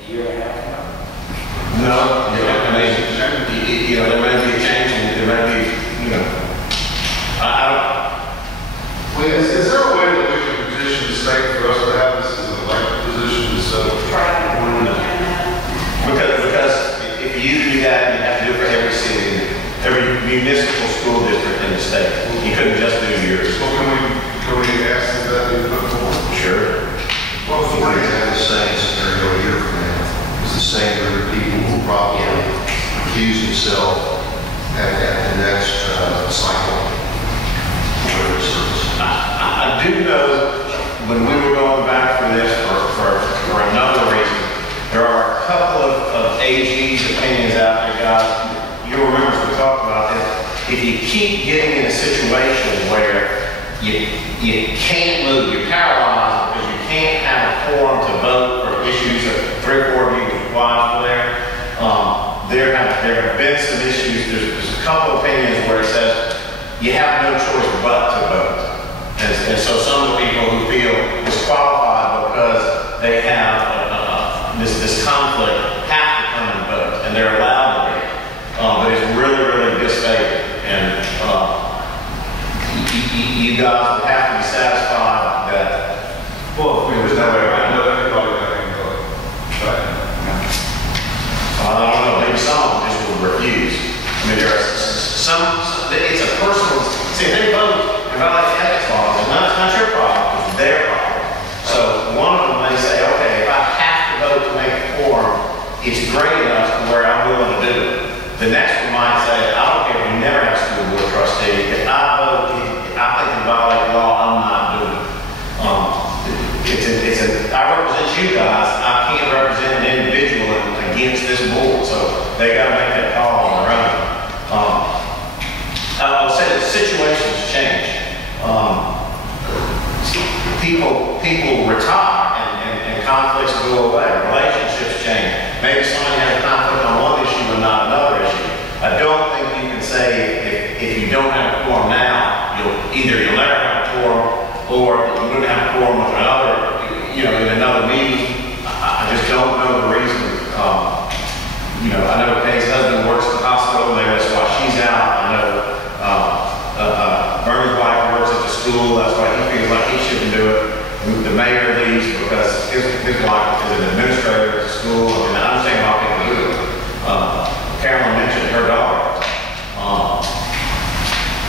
a year and a half now? No, I mean, there may be a change, and there may be, I don't. Well, is there a way that we can petition the state for us to have this as an elected position instead of? No. Because if you do that, you have to do it for every city, every municipal school district in the state. You couldn't just do yours. Well, can we ask that be put forward? Sure. Well, if we're going to have the same scenario a year from now, it's the same group of people who probably accuse themselves at the next cycle. I do know when we were going back for this for another reason, there are a couple of AG's opinions out there, guys. You'll remember we talked about this. If you keep getting in a situation where you can't move, you're paralyzed because you can't have a forum to vote for issues of 3 or 4 of you applied for there. There have been some issues. There's a couple of opinions where it says you have no choice but to vote. And so some of the people who feel disqualified because they have this conflict have to come and vote, and they're allowed to be. But it's really, really disfavored. And you guys would have to be satisfied that, Well, if there's no way around it, everybody can vote. Right. I don't know, maybe some just would refuse. I mean, there are some, it's a personal, see, if they vote and violate the ethics laws, it's not your problem, it's their problem. So one of them may say, okay, if I have to vote to make a quorum, it's great enough to where I'm willing to do it. The next one might say, I don't care if we never have a school board trustee, if I vote, if I think you violate the law, I'm not doing it. I represent you guys, I can't represent an individual against this board, so they got to make that call on their own. I'll say that situations change. People retire and conflicts go away. Relationships change. Maybe somebody has a conflict on one issue and not another issue. I don't think you can say if you don't have a quorum now, you'll never have a quorum, or you wouldn't have a quorum with another, in another meeting. I just don't know the reason. I know Peg's husband works at the hospital, maybe that's why she's out. I know Bernie's wife works at the school, that's why he feels like he shouldn't do it. The mayor leaves because his wife is an administrator at the school. I mean, I understand why people do it. Carolyn mentioned her daughter.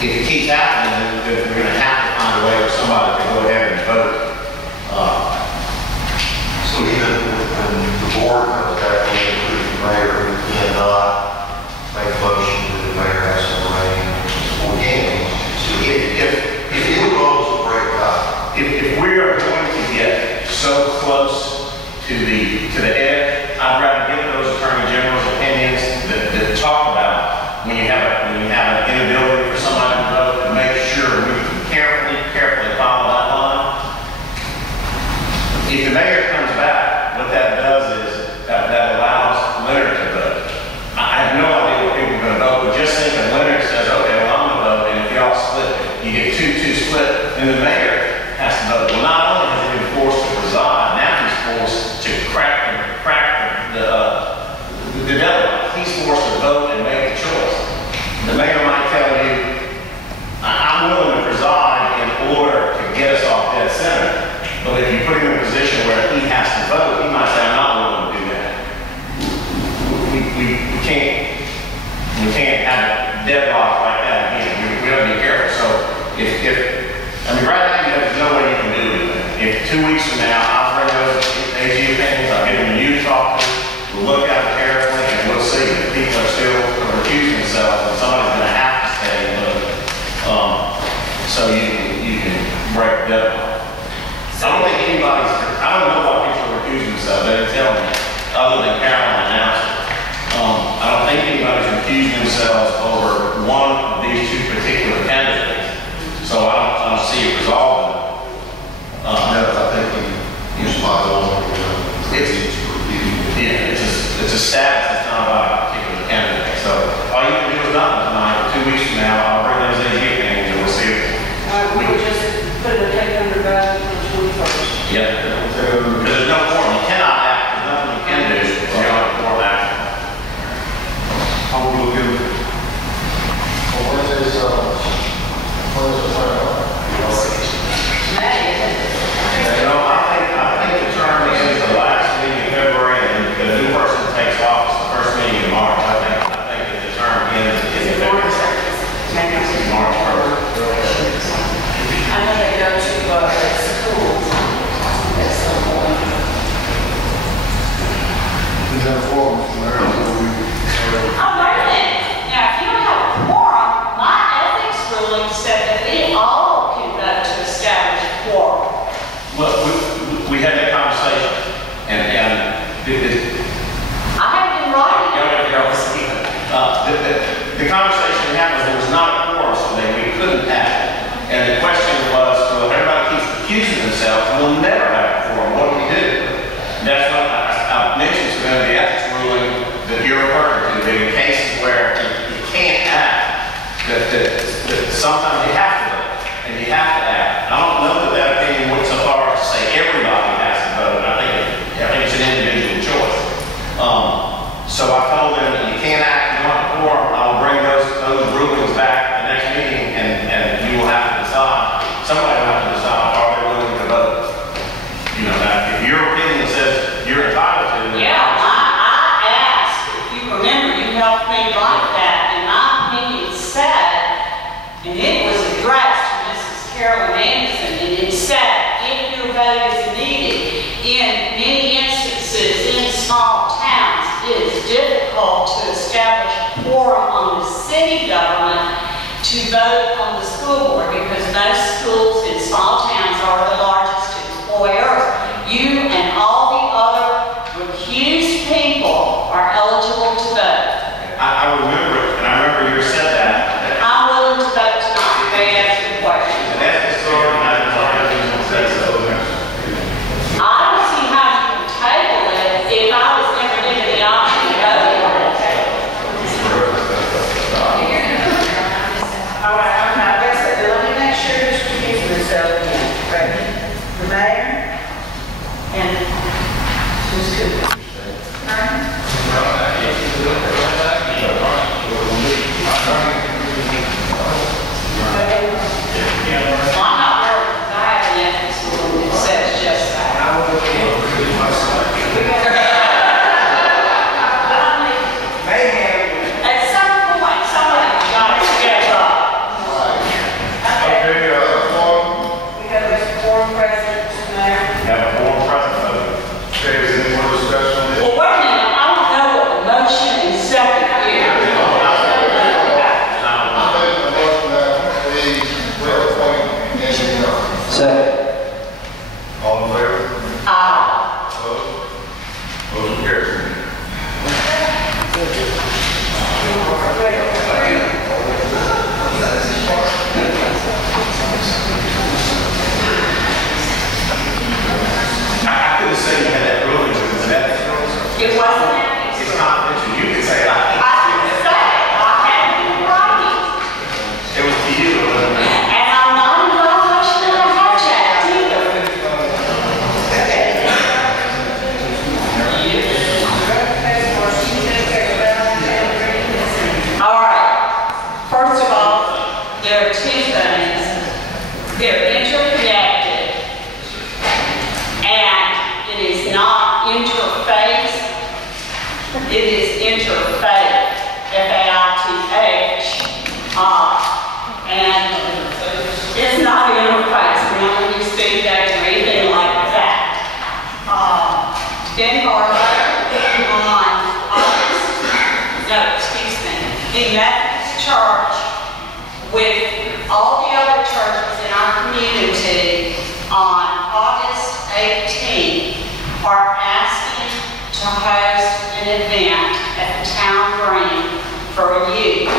If it keeps happening, then we're going to have to find a way for somebody to go ahead and vote. So even when the board comes back and includes the mayor, who cannot make a motion that the mayor has to remain for games. So if you vote to break up, if we are going to get so close to the edge, I'd rather get those attorney general's opinions that talk about when you have an inability for somebody to vote, and make sure we carefully follow that line. If the mayor comes back, what that does is that allows Leonard to vote. I have no idea what people are going to vote, but just think that Leonard says, okay, well, I'm going to vote, and if y'all split, you get 2-2 split, and the mayor has to vote. Well, not only has he been forced to preside, now he's forced to crack the deadline. He's forced to vote and make a choice. The mayor might tell you, I'm willing to preside in order to get us off dead center. But if you put him in a position where he has to vote, he might say, I'm not willing to do that. We can't have a deadlock like that again. We have to be careful. So right now there's no way you can do it. If 2 weeks from now, I'll bring those AG opinions, I'll get them to you to talk to, we'll look at it carefully, and we'll see if people are still recusing themselves, and somebody's going to have to stay and vote. So you can break the deadline. I don't think I don't know why people are recusing themselves. They didn't tell me, other than Carolyn announced it. I don't think anybody's recusing themselves over one of these 2 particular candidates. So I don't see it resolving. no, I think you spot on. It's a status. It's not about a particular candidate. So all you can do is nothing tonight. 2 weeks from now, I'll bring those AG opinions and we'll see if we would just put a take under back on the 21st. yeah. Because there's no form. You cannot act. There's nothing you can do. I'm waiting. Now, if you don't have a quorum, my ethics ruling said that we all can vote to establish a quorum. Well, we had that conversation, and I haven't been writing it. the conversation we had was there was not a quorum, so that we couldn't have it. And the question was, well, everybody keeps accusing themselves, we'll never have a quorum, what do we do? And that's what I mentioned to them, the ethics ruling that you're referring to, that in cases where you can't act, that sometimes you have to vote, and you have to act. I don't know that opinion went so far as to say everybody has to vote. I think it's an individual choice. So I told them that you can't act, you don't have a quorum. I will bring those rulings back at the next meeting, and you will have to decide. Somebody will have to decide, are they willing to vote? You know, now, if your opinion says you're entitled to. Yeah, I asked, if you remember, you helped me write that, and my opinion said, and it was addressed to Mrs. Carolyn Anderson, and it said, if your vote is needed, in many instances in small towns, it is difficult to establish a quorum on the city government to vote on the school board, because most schools in small towns are the largest employers. You and all the other recused people are eligible to vote. I remember it, and I remember you said that. I'm willing to vote tonight if they ask the question. And that's the story, and I don't know if you said so. I don't see how you can table it if I was never given the option to vote on it. All right, let me make sure this repeats myself again. Right. The mayor and Ms. Cooper. Well, I'm not worried, because I have an ethics rule that says just that. At some point, somebody's got to step up. Okay, We have this four presidents, mayor. Have a quorum present. okay, is there any more discussion on this? Well, wait a minute, I don't know what the motion and second is. I make a motion that we will appoint Anthony Miller. Second. All in favor? Opposed? Motion carries. I couldn't say you had that ruling, it was an ethics rules. It wasn't ethics. It's confidential, you can say it. I didn't say it, I had it in writing. It was to you, it wasn't me. And I'm not in violation of the Hatch Act either. All right, first of all, there are two things. They're interconnected, and it is not interface, it is interfaith, F-A-I-T-H. And it's not interface, we don't use speed dating or anything like that. Ben Harlow the Methodist Church with all the other churches in our community on August 18th are asking to host an event at the town green for youth.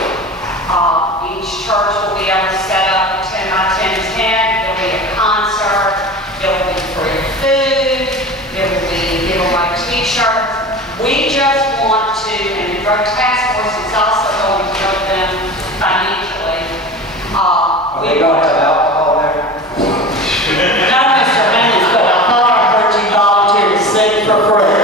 Each church will be able to set up a 10 by 10 tent. There'll be a concert. There will be free food. There will be giveaway t-shirts. We just want to, and the drug task force is also going to help them financially. Are they going to have alcohol there? No, Mr. Haynes, but I thought I heard you volunteer to sing for free.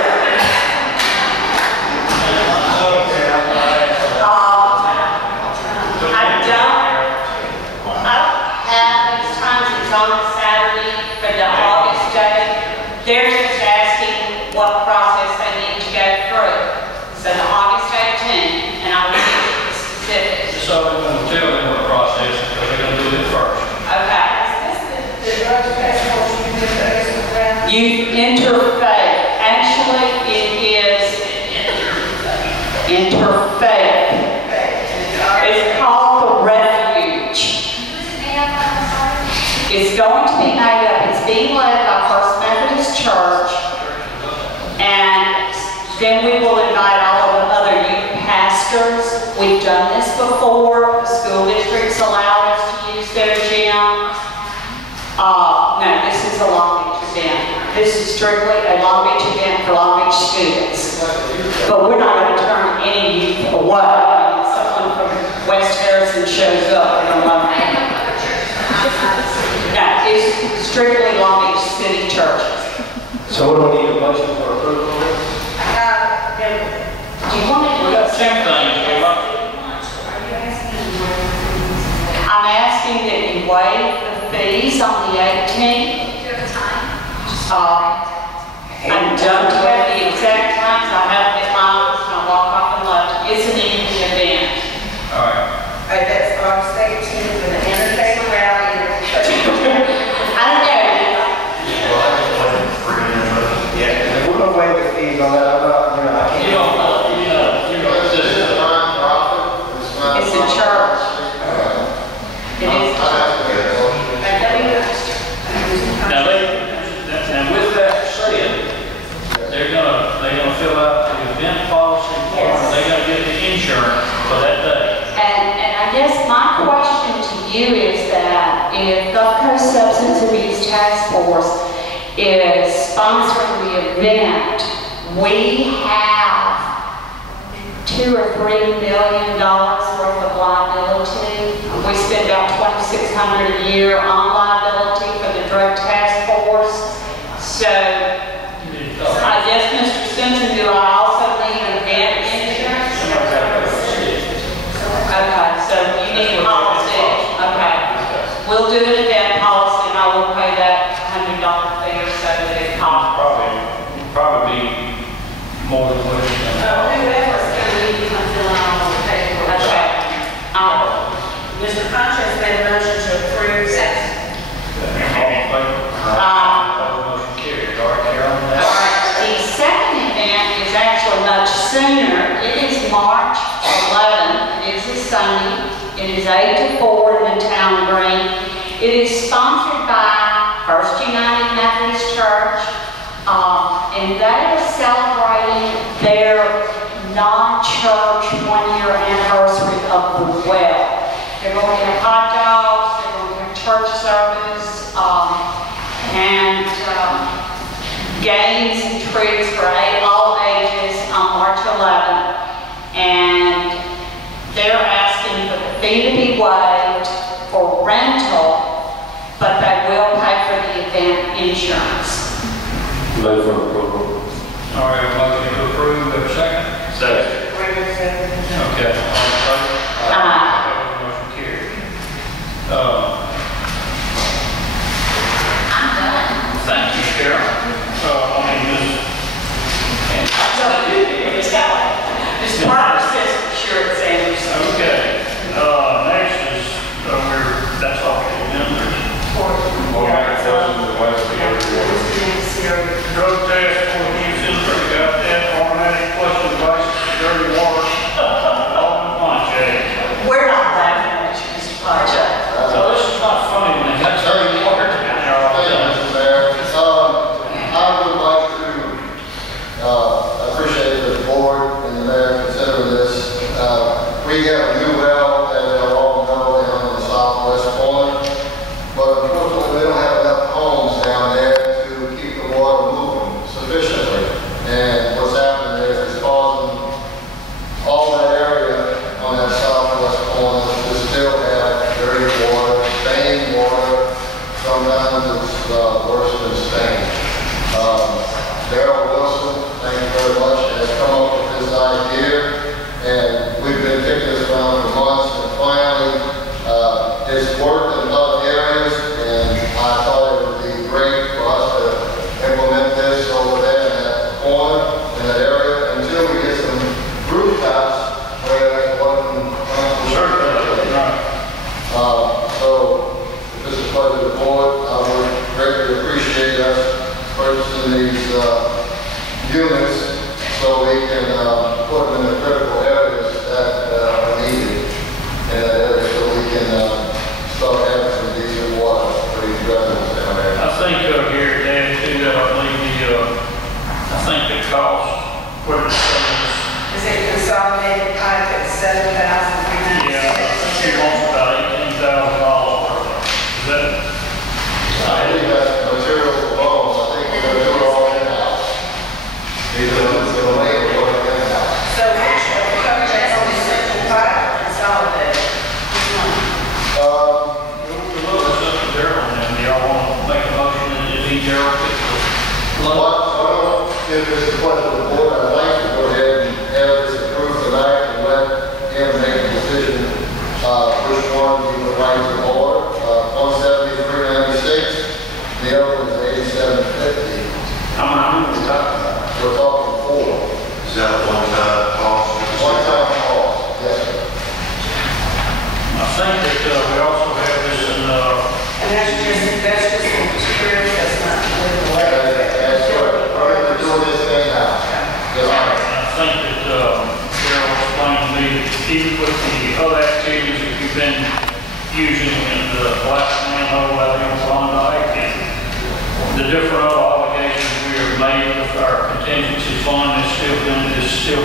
I don't have these times, it's on a Saturday for the August day. They're just asking what process they need to go through. So the August 18th, and I will give you the specifics. So we're going to tell them what process, because they're going to do it first. Okay. The drug task force, you can do this around. Youth interfaith, actually it is, Interfaith. It's called the Refuge. It's going to be made up. It's being led by First Methodist Church, and then we will invite all of the other youth pastors. We've done this before. The school districts allowed us to use their gym. No, this is a Long Beach event. This is strictly a Long Beach event for Long Beach students. But we're not going to turn any youth away. I mean, if someone from West Harrison shows up, we don't want to. No, it's strictly Long Beach city churches. So what do we need a motion for approval? Do you want to do We it? got same thing, we like, I'm asking that you waive the fees on the 18th. I don't have the exact times. I have it in my office and I walk off and left. It's an evening event. all right. That's August 18th for the interfaith rally. I don't know. Well, I just wanted to bring it in. Yeah. If we're gonna waive the fees on that, I'm not, I can't. You don't, It's just a non-profit. It's not. It's a church. It is. I have to make a motion. now with that said, they're gonna fill out the event policy form, and they're gonna get the insurance for that day. And I guess my question to you is that if Gulf Coast Substance Abuse Task Force is sponsoring the event, we have $2 or $3 million worth of liability. We spend about $2,600 a year on liability for the drug task force. So I guess, Mr. Simpson, do I also need event insurance? Okay, so you need a policy. Okay. We'll do an event policy and I will pay that $100 fee or so that it costs. Probably more than what it's gonna Whoever's going to need to come fill out all the paperwork. Okay. Mr. Conchas made a motion to approve that. Motion carried. All right, Carol. All right, the second event is actually much sooner. It is March 11th. It is a Sunday. It is 8 to 4 in the town green. It is sponsored by First United Methodist Church, and they are celebrating their non-church one-year anniversary of the well. They're going to have hot dogs, they're going to have church service, and games and treats for all ages on March 11th. And they're asking for the fee to be waived for rental, but they will pay for the event insurance. Move for approval. All right, motion to approve, we have a second? Second. Okay, all in favor? Motion carried. Thank you, Carol. Mr. Parker says for sure it's Anderson. Okay, next is, that's all we have. Drug test for use in got that, automatic flushing devices for dirty water. Alderman Fontaine. We're not laughing at you, Mr. Pacha. So this is not funny when they got dirty water. Thank you, Mr. Mayor. I would like to appreciate the board and the mayor considering this. We have a new well, as you all know, down in the southwest corner, but unfortunately, we don't have enough homes down there to keep the water moving sufficiently. And what's happening is it's causing all that area on that southwest corner to still have dirty water, stained water. Sometimes it's worse than stained. Darrell Wilson, thank you very much, has come up with this idea, and we've been kicking this around for months, and finally, it's worked in other areas, and I thought it would be great for us to implement this over there in that corner, in that area, until we get some rooftops where that's what so, if this is part of the board, I would greatly appreciate us purchasing these units so we can put them in a critical What is Is it consolidated pipe at $7,396? Yeah, I think she wants about $18,000 worth of it. Is that? I believe that materials alone, I think we're gonna do it all in-house. The labor, we're going in-house. So which, coverage that's only central pipe or consolidated? Which one? The vote is up to Darrell, and do y'all want to make a motion and it be Darrell picks the Well, if it's the pleasure of the board, I'd like to go ahead and have this approved tonight and let him make a decision, which one he would like to order. 173.96, the other one is 87.50. How many we talking about? We're talking four. Is that a one-time cost? One-time cost, yes, sir. I think that we also have this in, And that's just the material, that's not with the labor. That's right. We're doing this in-house. Yes, sir. I think that Darrell explained to me that even with the other activities that you've been using in the black manhole out there on Klondike and the different other obligations we have made with our contingency fund is still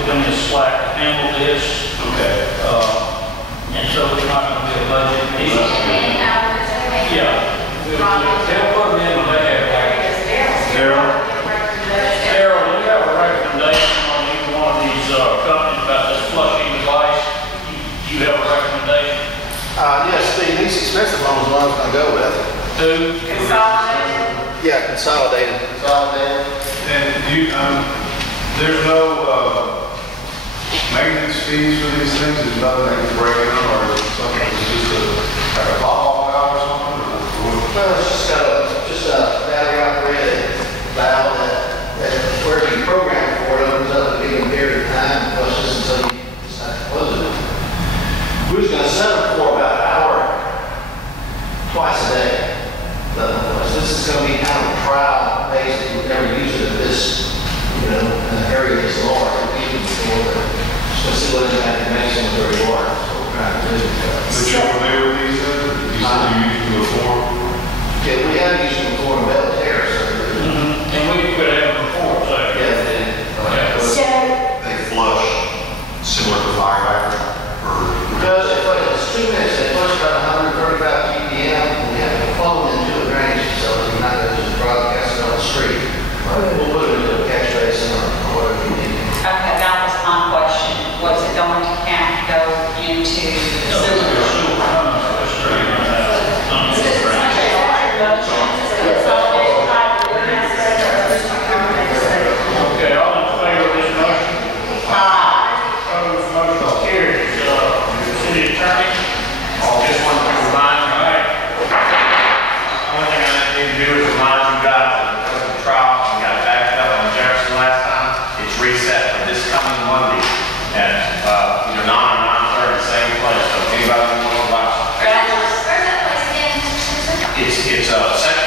been the slack to handle this. Okay. And so it's not going to be a budget meeting. Yeah. They'll put them in the bag. Darrell? Darrell, do you have a recommendation on either one of these companies about this flushing device? You have a recommendation? Yes, Steve, these expensive ones, I was gonna go with. Who? Consolidated? Yeah, consolidated. Consolidated. And you, there's no, maintenance fees for these things, there's nothing they can break in or something, it's just like a pop-off valve or something? Well, it's just a battery operated valve that where you program for it opens up a given period of time, plus just until you decide to close it. We was gonna set them for about an hour, twice a day. But this is gonna be kind of a trial basis, we've never used it at this, in an area this large, we've used it before, but just to see what impact it makes on the dirty water, so we're trying to do. But you're familiar with these, you said you used them before? Yeah, we have used them before in Bell Terrace. And we could have reports, I guess. They flush similar to fire hydrant, or? Because it's 2 minutes, they flush about 135 ppm, we have to funnel into a drainage facility, not just broadcast it on the street. We'll put it into a catch basin or whatever you need. Okay, that was my question. Was it going to count, go into the sewer? Okay, all in favor of this motion? Opposed, motion carries. City attorney? Just want to remind you, only thing I need to do is remind you guys that because of the trial, we got backed up on Jefferson last time. It's reset for this coming Monday at either 9 or 9:30, same place. So if anybody wants to watch, That was it's Central